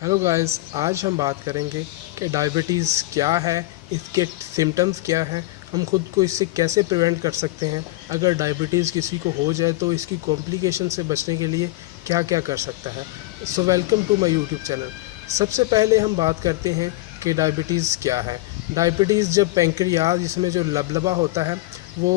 Hello guys, आज हम बात करेंगे कि डायबिटीज़ क्या है, इसके सिम्टम्स क्या हैं, हम खुद को इससे कैसे प्रिवेंट कर सकते हैं। अगर डायबिटीज़ किसी को हो जाए तो इसकी कॉम्प्लिकेशन से बचने के लिए क्या क्या कर सकता है। So welcome to my YouTube channel. सबसे पहले हम बात करते हैं कि डायबिटीज़ क्या है। डायबिटीज़ जब पैंक्रियाज जिसमें जो लबलबा होता है वो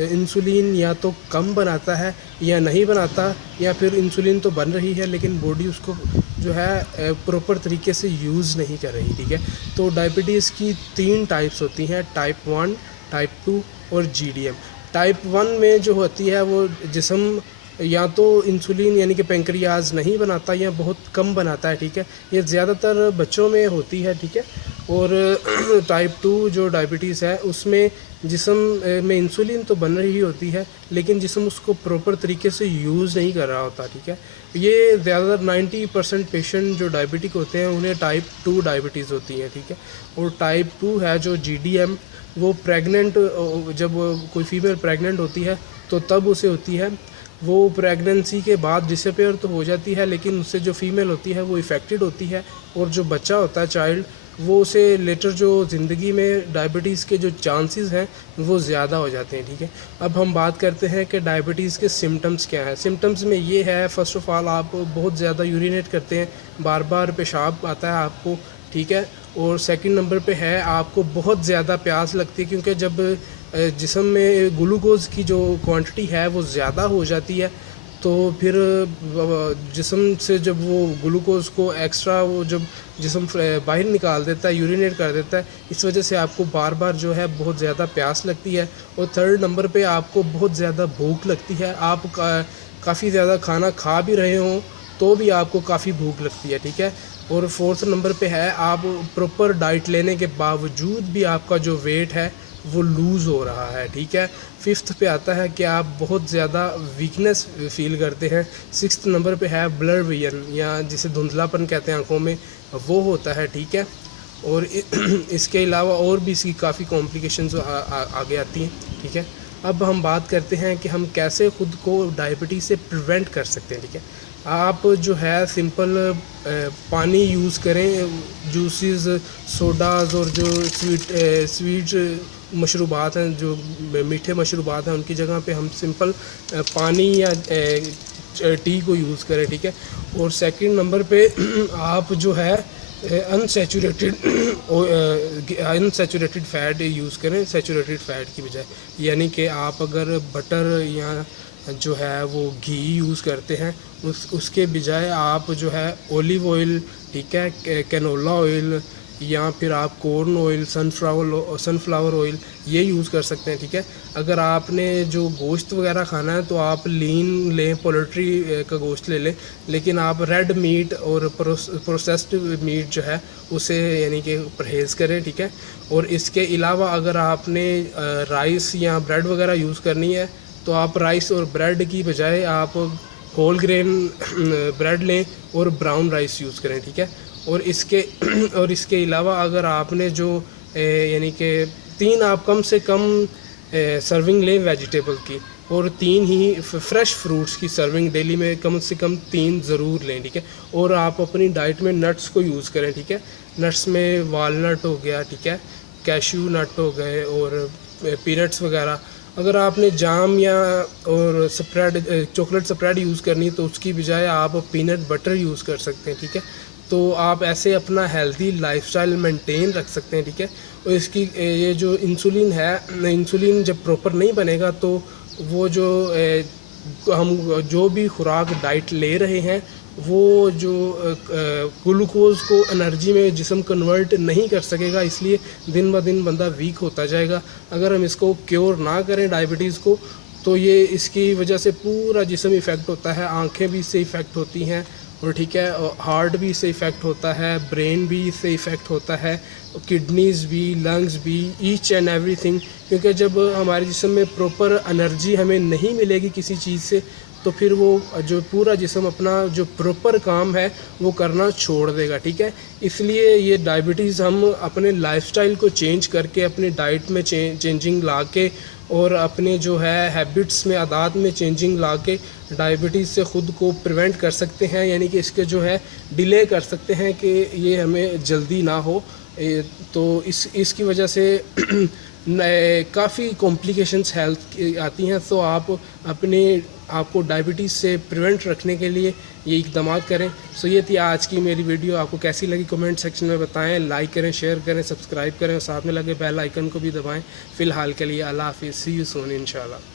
इंसुलिन या तो कम बनाता है या नहीं बनाता, या फिर इंसुलिन तो बन रही है लेकिन बॉडी उसको जो है प्रॉपर तरीके से यूज़ नहीं कर रही। ठीक है, तो डायबिटीज़ की 3 टाइप्स होती हैं, टाइप 1, टाइप 2 और जीडीएम। टाइप 1 में जो होती है वो जिस्म या तो इंसुलिन यानी कि पैंक्रियाज नहीं बनाता या बहुत कम बनाता है। ठीक है, ये ज़्यादातर बच्चों में होती है। ठीक है, और टाइप 2 जो डायबिटीज़ है उसमें जिस्म में इंसुलिन तो बन रही होती है लेकिन जिस्म उसको प्रॉपर तरीके से यूज़ नहीं कर रहा होता। ठीक है, ये ज़्यादातर 90% पेशेंट जो डायबिटिक होते हैं उन्हें टाइप 2 डायबिटीज़ होती है। ठीक है, और टाइप 2 है जो जीडीएम, वो प्रेग्नेंट, जब कोई फीमेल प्रेग्नेंट होती है तो तब उसे होती है। वो प्रेगनेंसी के बाद डिसअपेयर तो हो जाती है लेकिन उससे जो फीमेल होती है वो इफ़ेक्टेड होती है, और जो बच्चा होता है चाइल्ड, वो उसे लेटर जो ज़िंदगी में डायबिटीज़ के जो चांसेस हैं वो ज़्यादा हो जाते हैं। ठीक है, अब हम बात करते हैं कि डायबिटीज़ के सिम्टम्स क्या हैं। सिम्टम्स में ये है, फ़र्स्ट ऑफ़ ऑल आप बहुत ज़्यादा यूरिनेट करते हैं, बार बार पेशाब आता है आपको। ठीक है, और सेकंड नंबर पे है आपको बहुत ज़्यादा प्यास लगती है, क्योंकि जब जिस्म में ग्लूकोज़ की जो क्वांटिटी है वो ज़्यादा हो जाती है तो फिर जिस्म से जब वो ग्लूकोज़ को एक्स्ट्रा वो जब जिस्म बाहर निकाल देता है, यूरिनेट कर देता है, इस वजह से आपको बार बार जो है बहुत ज़्यादा प्यास लगती है। और थर्ड नंबर पे आपको बहुत ज़्यादा भूख लगती है। आप काफ़ी ज़्यादा खाना खा भी रहे हों तो भी आपको काफ़ी भूख लगती है। ठीक है, और फोर्थ नंबर पे है आप प्रॉपर डाइट लेने के बावजूद भी आपका जो वेट है वो लूज़ हो रहा है। ठीक है, फिफ्थ पे आता है कि आप बहुत ज़्यादा वीकनेस फील करते हैं। सिक्स्थ नंबर पे है ब्लर विजन, या जिसे धुंधलापन कहते हैं आँखों में, वो होता है। ठीक है, और इसके अलावा और भी इसकी काफ़ी कॉम्प्लिकेशंस आगे आती हैं। ठीक है, अब हम बात करते हैं कि हम कैसे खुद को डायबिटीज़ से प्रिवेंट कर सकते हैं। ठीक है, आप जो है सिंपल पानी यूज़ करें, जूसेस, सोडाज और जो स्वीट मशरूबात हैं, जो मीठे मशरूबात हैं, उनकी जगह पे हम सिंपल पानी या टी को यूज़ करें। ठीक है, और सेकंड नंबर पे आप जो है अनसेचुरेटेड फ़ैट यूज़ करें सैचुरेटेड फ़ैट की बजाय। यानी कि आप अगर बटर या जो है वो घी यूज़ करते हैं उसके बजाय आप जो है ओलिव ऑयल, ठीक है, कैनोला ऑयल, या फिर आप कॉर्न ऑयल, सनफ्लावर ऑयल, ये यूज़ कर सकते हैं। ठीक है, अगर आपने जो गोश्त वगैरह खाना है तो आप लीन लें, पोल्ट्री का गोश्त ले लें, लेकिन आप रेड मीट और प्रोसेस्ड मीट जो है उसे यानी कि परहेज़ करें। ठीक है, और इसके अलावा अगर आपने राइस या ब्रेड वगैरह यूज़ करनी है तो आप राइस और ब्रेड की बजाय आप होल ग्रेन ब्रेड लें और ब्राउन राइस यूज़ करें। ठीक है, और इसके अलावा अगर आपने जो यानी कि 3 आप कम से कम सर्विंग लें वेजिटेबल की, और 3 ही फ्रेश फ्रूट्स की सर्विंग डेली में कम से कम 3 ज़रूर लें। ठीक है, और आप अपनी डाइट में नट्स को यूज़ करें। ठीक है, नट्स में वालनट हो गया, ठीक है, कैश्यू नट हो गए और पीनट्स वगैरह। अगर आपने जाम या और स्प्रेड चॉकलेट स्प्रेड यूज़ करनी है तो उसकी बजाय आप पीनट बटर यूज़ कर सकते हैं। ठीक है, तो आप ऐसे अपना हेल्दी लाइफस्टाइल मेंटेन रख सकते हैं। ठीक है, और इसकी ये जो इंसुलिन है, इंसुलिन जब प्रॉपर नहीं बनेगा तो वो जो हम जो भी खुराक डाइट ले रहे हैं वो जो ग्लूकोज़ को एनर्जी में जिस्म कन्वर्ट नहीं कर सकेगा, इसलिए दिन ब दिन बंदा वीक होता जाएगा। अगर हम इसको क्योर ना करें डायबिटीज़ को तो ये इसकी वजह से पूरा जिस्म इफ़ेक्ट होता है, आंखें भी इससे इफ़ेक्ट होती हैं, और ठीक है, हार्ट भी इससे इफ़ेक्ट होता है, ब्रेन भी इससे इफ़ेक्ट होता है, किडनीज़ भी, लंग्स भी, ईच एंड एवरीथिंग। क्योंकि जब हमारे जिस्म में प्रॉपर एनर्जी हमें नहीं मिलेगी किसी चीज़ से तो फिर वो जो पूरा जिस्म अपना जो प्रॉपर काम है वो करना छोड़ देगा। ठीक है, इसलिए ये डायबिटीज़ हम अपने लाइफस्टाइल को चेंज करके अपनी डाइट में चेंजिंग ला के और अपने जो है हैबिट्स में, आदत में चेंजिंग ला के डायबिटीज़ से ख़ुद को प्रिवेंट कर सकते हैं, यानी कि इसके जो है डिले कर सकते हैं कि ये हमें जल्दी ना हो। तो इसकी वजह से काफ़ी कॉम्प्लिकेशंस हेल्थ की आती हैं। तो आपको डायबिटीज़ से प्रिवेंट रखने के लिए ये इक़दाम करें। सो ये थी आज की मेरी वीडियो। आपको कैसी लगी कमेंट सेक्शन में बताएं, लाइक करें, शेयर करें, सब्सक्राइब करें और साथ में लगे बेल आइकन को भी दबाएं। फ़िलहाल के लिए अल्लाह हाफ़िज़, सी यू सून इंशाल्लाह।